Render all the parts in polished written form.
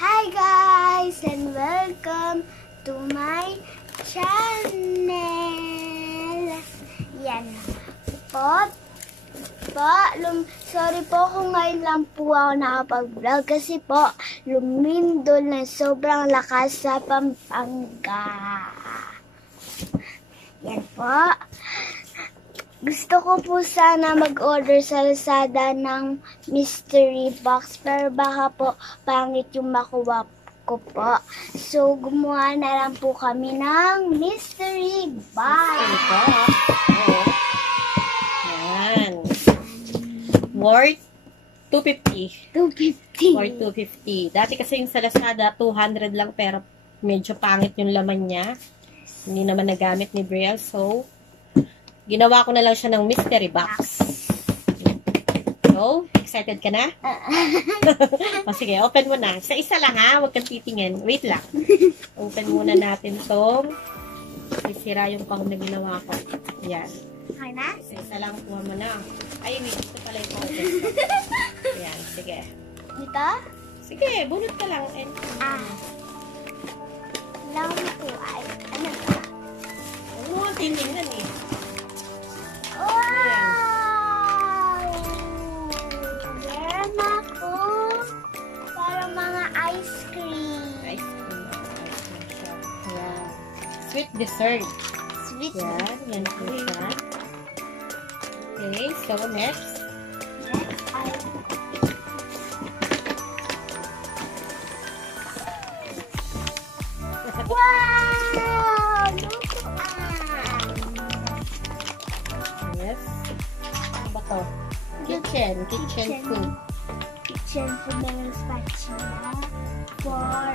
Hi guys and welcome to my channel. Yan po. Sorry po kung ngayon lang po ako nakapag-vlog kasi po lumindol na sobrang lakas sa Pampanga. Yan po. Gusto ko po sana mag-order sa Lazada ng mystery box pero baka po pangit yung makuha ko po. So, gumawa na lang po kami ng mystery box. Yan. Worth 250. 250. Worth 250. Dati kasi yung sa Lazada, 200 lang pero medyo pangit yung laman niya. Hindi naman nagamit ni Brielle. So, ginawa ko na lang siya ng mystery box. So, excited ka na? O sige, open mo na. Isa-isa lang ha, huwag kang titingin. Wait lang. Open muna natin itong sisira yung kahon na ginawa ko. Yan. Okay na? Isa-isa lang, kuha mo na. Ay, wait. Ito pala yung open. Yan, sige. Dito? Sige, bunot ka lang. Lang po ay, ano ba? Huwag mo ang titingnan eh. Wow! Meron ako parang mga ice cream. Ice cream. Wow. Sweet dessert. Sweet. Yan po siya. Okay, so next. Next ay wow! Lutuan! Yes. Ano ba to? Kitchen food. Kitchen food na yung spatula for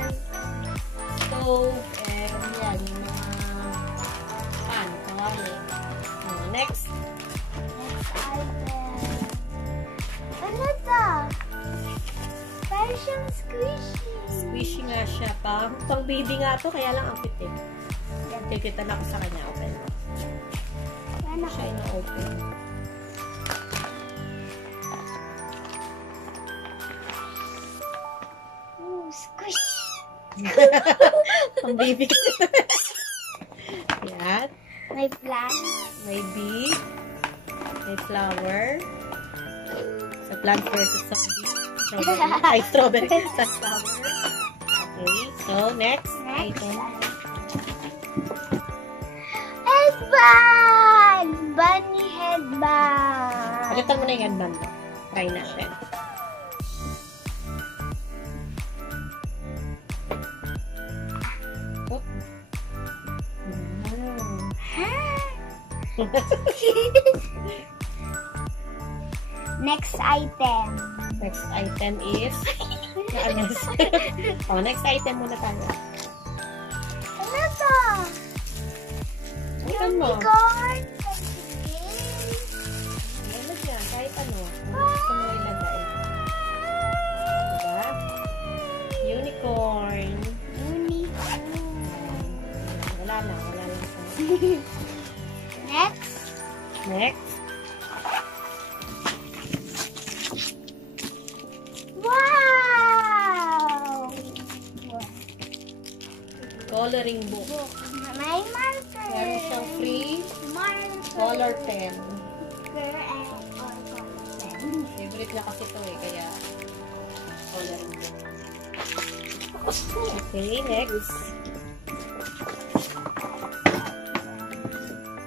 Stove and yan, yung mga pan, kawali. Next. item. Ano to? Parang siyang squishy. Squishy nga siya. Pang baby nga to, kaya lang ang pitit. Kikita na ako sa kanya. Open mo. Ano Siya ina-open. Squish. Pang baby. Yan. May plant. May bee. May flower. Sa plant versus zombie. Strawberry. Ay, strawberry. Sa flower. Okay. So, next. Item. Headband! Bunny headband. Palitan mo na yung headband mo. Try na siya. Oh. Next item. Next item is oh, next item muna tayo. Ano to? Item mo. Unicorn. Ano dyan? Kahit ano. Ano gusto mo ilagay? Diba? Unicorn. Wala lang. Next. Next. Wow! Coloring book. May marker. Meron siyang free Marker. color pen. And color pen. Favorite na kasi ito eh, kaya coloring book. Okay, next.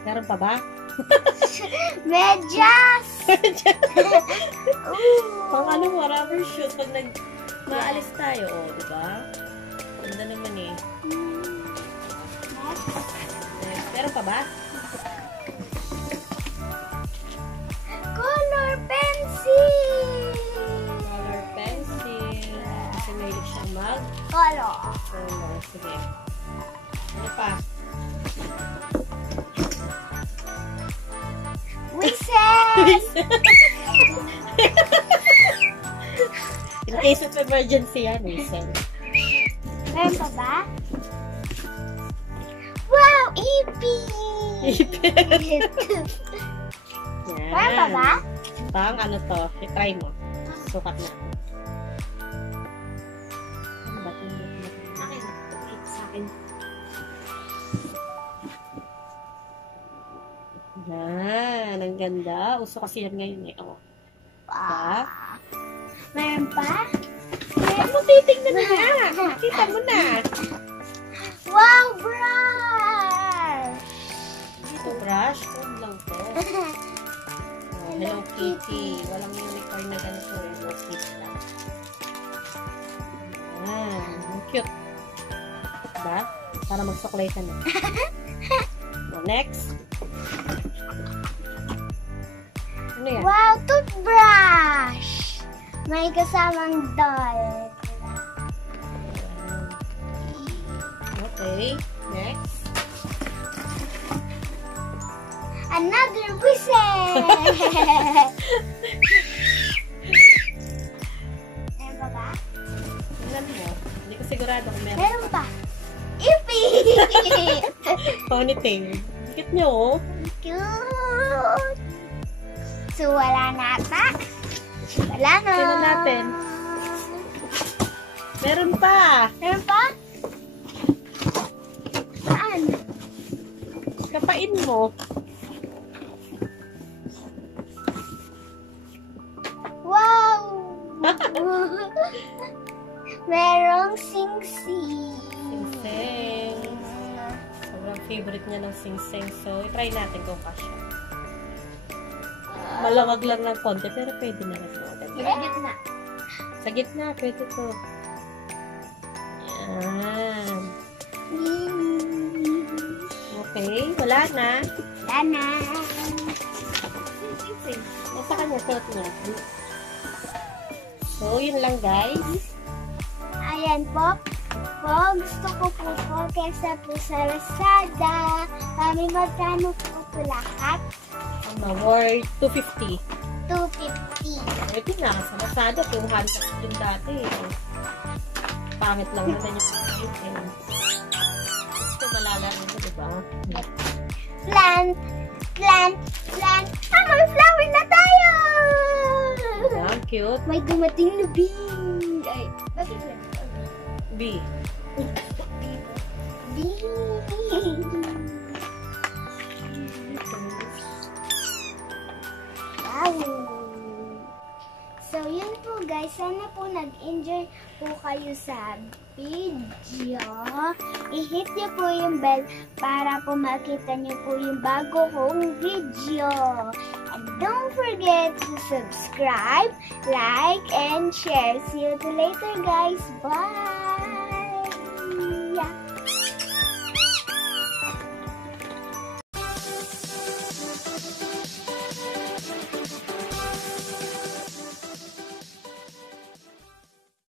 Meron pa ba? Medyas! Pang ano mo, rubber shoes pag maalis tayo, oh, diba? Ganda naman eh. Next. Meron pa ba? Color pencil! Color pencil. Kasi mahilig siyang Color. color. Sige. Ano pa? Whistle! In case of emergency yan, whistle. Meron pa ba? Ipit. Ipit. Kaya pa ba? Pang ano to? I-try mo. Sukat na. Ano ba ito? Akin. Sa akin. Yan. Ang ganda. Uso kasi yan ngayon eh. Oh. Wow. Meron pa? Meron mo titignan na. Kita mo na. Wow, brush! Ito brush. Huwag lang to. Oh, Hello Kitty. Walang unicorn na ganito eh. Hello Kitty lang. Yan. Ang cute. Diba? Para magsuklay ka na. So, next. Ano yan? Wow, toothbrush! May kasamang doll. Okay. Next. Another whistle! Meron pa ba? Tingnan mo. Hindi ko sigurado kung meron. Meron pa. Ipit! Ponytail. Cute nyo oh. Cute! So, wala na ata. Wala na. Tingnan natin. Meron pa. Meron pa? Saan? Kapain mo. Wow! Merong sing-sing. Sing-sing. Sobrang favorite niya ng sing-sing. So, i-try natin kung kasya. Malawag lang ng konti, pero pwede na rin. Sa gitna. Sa gitna, pwede to. Yan. Okay, wala na. Wala na. Nasa kanya, suot niya. So, yun lang guys. Ayan po. Gusto ko po kesa po sa Lazada. Magkano po lahat? Worth 250. 250. Pwede na. Sa Lazada, 200 yung dati. Pangit lang naman yung pangit. Gusto malalaro mo, diba? Plant. May flower na tayo! Ang cute. May dumating na bee. Ay, bakit na? B. Bee. Wow. So, yun po guys. Sana po nag-enjoy po kayo sa video. I-hit niyo po yung bell para po makita niyo po yung bago kong video. And don't forget to subscribe, like, and share. See you later guys. Bye!